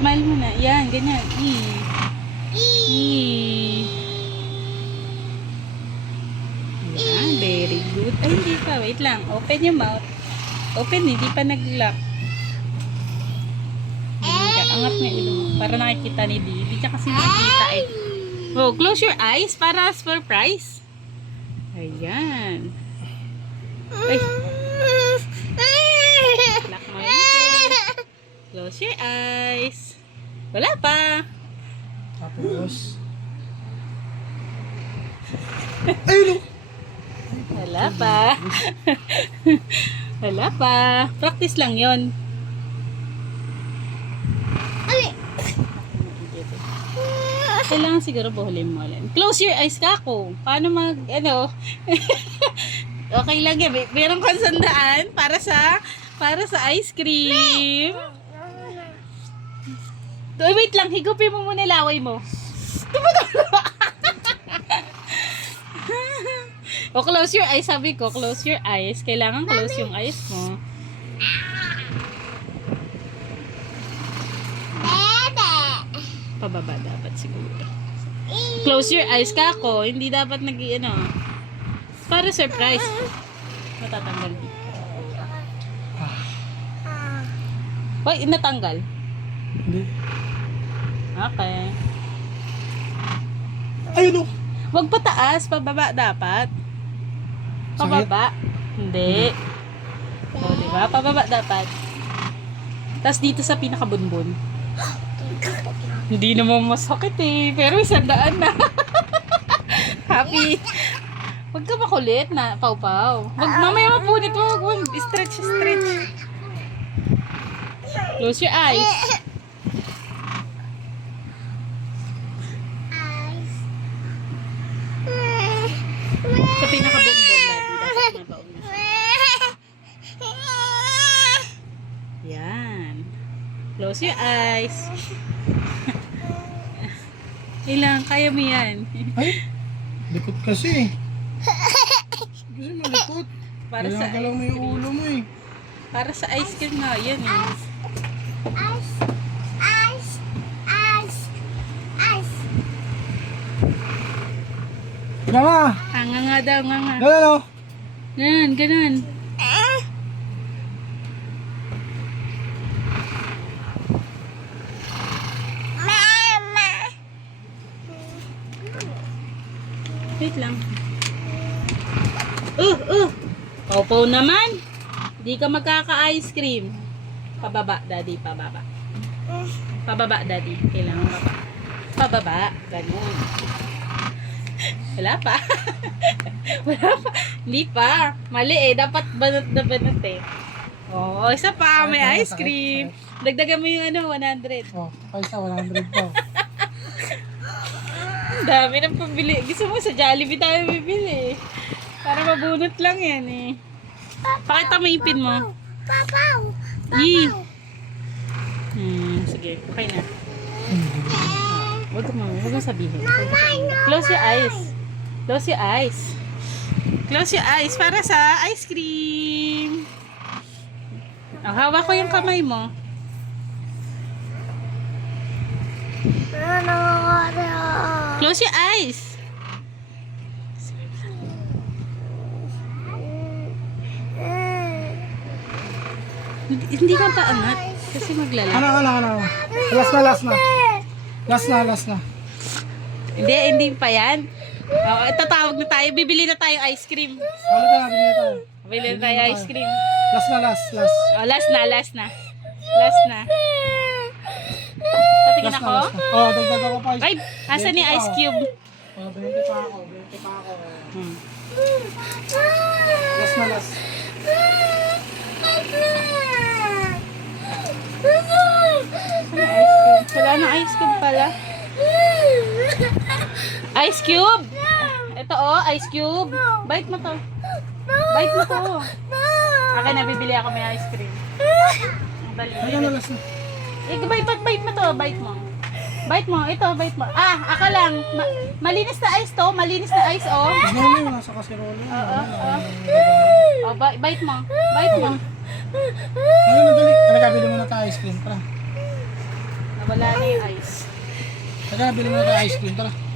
Smile mo na. Yan, ganyan. E. Yan, very good. Ay, hindi pa. Wait lang. Open your mouth. Open, hindi pa nag-lock. Angat na ilong mo. Para nakikita ni Dee. Hindi niya kasi nakikita eh. Oh, close your eyes para for prize. Ayan. Ay. Lock mo yun. Close your eyes. Wala pa. Tapos. Ayun o. Wala pa. Wala pa. Practice lang yon. Kailangan siguro buhulin mo lang. Close your eyes ka ako. Paano ano? Okay lang yan. Meron kang sandaan para sa ice cream. Wait lang. Higupin mo muna laway mo. O close your eyes. Sabi ko, close your eyes. Kailangan close yung eyes mo. Pababa dapat siguro. Close your eyes ka ako. Hindi dapat ano. Para surprise. Matatanggal dito. Hoy, natanggal. Hindi. Okay. Ayun o. Huwag pataas. Pababa dapat. Pababa. Hindi. O, diba? Pababa dapat. Tapos dito sa pinakabunbun. Hindi naman masakit eh. Pero 100 na. Happy. Huwag ka makulit na, Pau-Pau. Mamaya mapunit mo. Huwag stretch. Close your eyes. Sa pinaka-bonbon lagi. Dapat mabaon na siya. Yan. Close your eyes. Ilang, kaya mo yan. Ay, likot kasi. Kasi malikot. Para sa Galaw mo yung ulo mo eh. Para sa ice cream na, yan eh. Gama! Nga daw, nga. Gano'n o. Ganun. Wait lang. Pau-Pau naman. Hindi ka magkaka-ice cream. Pababa, daddy. Pababa. Pababa, daddy. Kailangan baba. Pababa. Ganun. Wala pa. Wala pa. Hindi pa. Mali eh. Dapat banat na banat eh. Oo, isa pa. May ice cream. Dagdagan mo yung 100. Oh, paisa 100 po. Dami ng pambili. Gusto mo sa Jollibee tayo bibili. Para mabunot lang yan eh. Pakita mo yung pin mo. Yee. Sige, okay na. Huwag mo sabihin. Close your eyes. Close your eyes. Close your eyes para sa ice cream. Oh, hawak ko yung kamay mo. Close your eyes. Hindi ka pa angat kasi maglalaki. Ano. Last na. Hindi pa yan. Oh, tatawag na tayo. Bibili na tayo ice cream. Ano ka na, bibili tayo. Bibili na tayo ice cream. Last Oh, last na. Patingin ako? Oh, dagdag ako pa. Ay, asan ni ice cube? Oh, 20 pa ako. Last na. Wala na ice cube pala. Ice cube? Ito oh, ice cube. Bite mo to. Akin na, bibili ako may ice cream. Dali. Ano last na? Bite mo to, bite mo. Ito, bite mo. Aka lang. Malinis na ice to, oh. Ano, nasa kasirola. Oh, bite mo. Ano na dali? Nagkabili mo na tayo ice cream, tara. Wala na yung ice. Tara, bilhin mo na tayo ice cream. Tara.